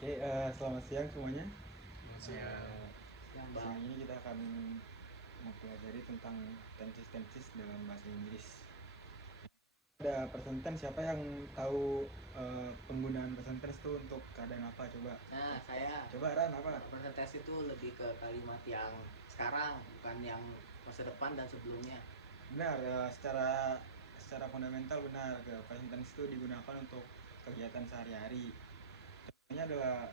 Oke, selamat siang semuanya. Selamat siang. Yang Siang Bang. ini kita akan mempelajari tentang tenses-tenses dalam bahasa Inggris. Ada present tense, siapa yang tahu penggunaan present tense itu untuk keadaan apa? Coba. Nah, saya Coba Ran, apa? presentasi itu lebih ke kalimat yang sekarang, bukan yang masa depan dan sebelumnya. Benar, secara fundamental benar. Present tense itu digunakan untuk kegiatan sehari-hari. Contohnya adalah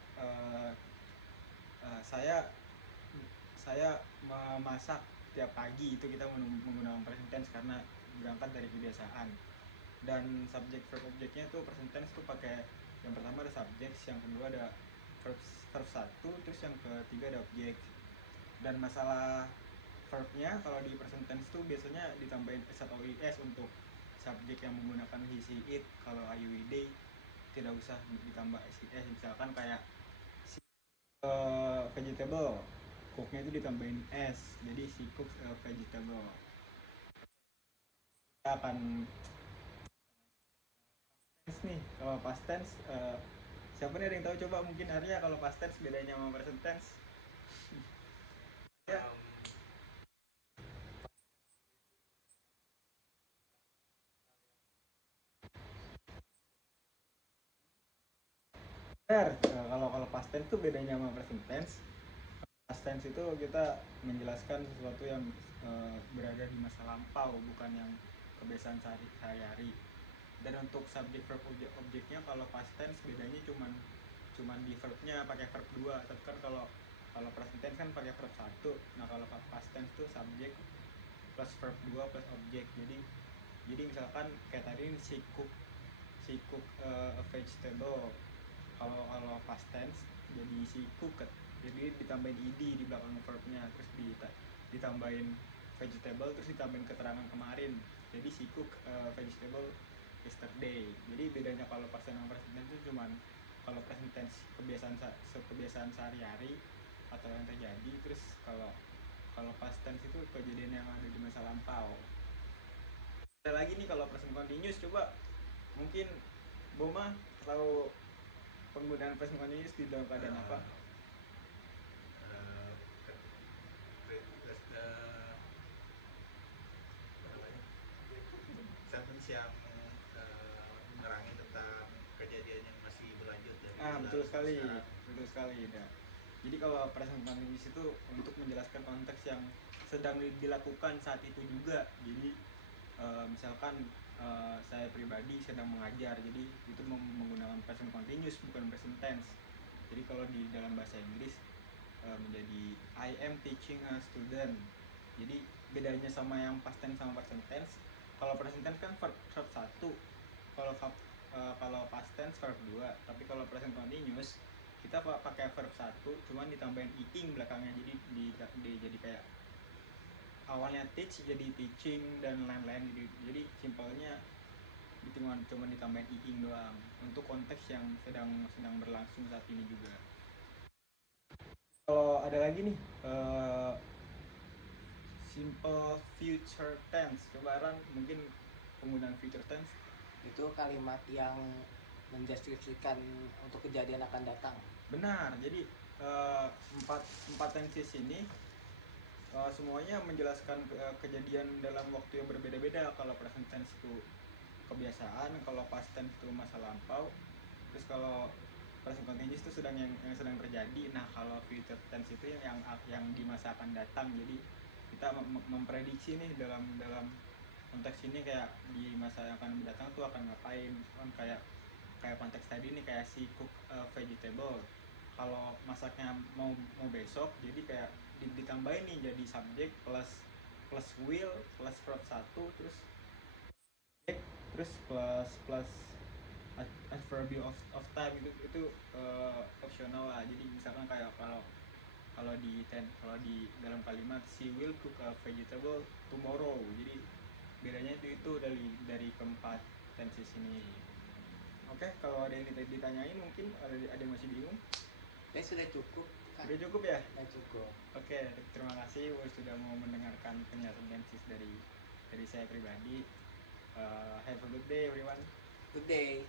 saya memasak tiap pagi, itu kita menggunakan present tense karena berangkat dari kebiasaan. Dan subjek verb objeknya itu present tense tuh pakai yang pertama ada subjek, yang kedua ada verb satu, terus yang ketiga ada objek. Dan masalah verbnya kalau di present tense tuh biasanya ditambahin s atau is untuk subjek yang menggunakan he she it. Kalau I we they tidak usah ditambah s misalkan kayak vegetable, cooknya itu ditambahin s, jadi si cooks vegetable. Kita akan tense nih. Kalau past tense, siapa nih ada yang tahu? Coba mungkin Arya, kalau past tense bedanya sama present tense. Ya. Benar. Kalau past tense tuh bedanya sama present tense. Past tense itu kita menjelaskan sesuatu yang berada di masa lampau, bukan yang kebiasaan sehari-hari. Dan untuk subjek verb objeknya, kalau past tense bedanya cuman di verbnya pakai verb 2. Tapi kan kalau kalau present tense kan pakai verb 1. Nah, kalau past tense tuh subjek plus verb 2 plus objek. Jadi misalkan kayak tadi ini si cook a vegetable. Kalau past tense jadi si cooked, jadi ditambahin ed di belakang verbnya, terus ditambahin vegetable, terus ditambahin keterangan kemarin, jadi si cook vegetable yesterday. Jadi bedanya kalau present sama present tense itu cuman kalau present tense kebiasaan sehari-hari atau yang terjadi, terus kalau kalau past tense itu kejadian yang ada di masa lampau. Ada lagi nih kalau present continuous, coba mungkin Boma tahu penggunaan present continuous di dalam keadaan apa? Sentence yang menerangi tentang kejadian yang masih berlanjut ya. Betul sekali, betul sekali. Nah, jadi kalau present continuous itu untuk menjelaskan konteks yang sedang dilakukan saat itu juga. Jadi misalkan saya pribadi sedang mengajar, jadi itu menggunakan present continuous bukan present tense. Jadi kalau di dalam bahasa Inggris menjadi I am teaching a student. Jadi bedanya sama yang past tense sama present tense, kalau present tense kan verb 1, kalau past tense verb 2. Tapi kalau present continuous kita pakai verb 1 cuman ditambahin ing belakangnya, jadi kayak awalnya teach jadi teaching dan lain-lain. Jadi simpelnya cuma ditambahin ing doang untuk konteks yang sedang berlangsung saat ini juga. Kalau ada lagi nih simple future tense, coba Ran, mungkin penggunaan future tense. Itu kalimat yang mendeskripsikan untuk kejadian akan datang. Benar, jadi empat tenses ini semuanya menjelaskan kejadian dalam waktu yang berbeda-beda. Kalau present tense itu kebiasaan, kalau past tense itu masa lampau, terus kalau present continuous itu yang sedang terjadi. Nah, kalau future tense itu yang di masa akan datang. Jadi kita memprediksi nih dalam konteks ini, kayak di masa yang akan datang tuh akan ngapain. Kan kayak konteks tadi nih, kayak si cook vegetable. Kalau masaknya mau besok, jadi kayak ditambahin nih jadi subjek plus will plus verb 1, terus plus adverbial of time. Itu opsional lah. Jadi misalkan kayak kalau di dalam kalimat she will cook a vegetable tomorrow, jadi bedanya itu dari keempat tenses ini. Oke, kalau ada yang ditanyain, mungkin ada yang masih bingung. Sudah cukup kan? Sudah cukup ya? Sudah cukup. Oke, terima kasih sudah mau mendengarkan penjelasan tenses dari saya pribadi. Have a good day everyone. Good day.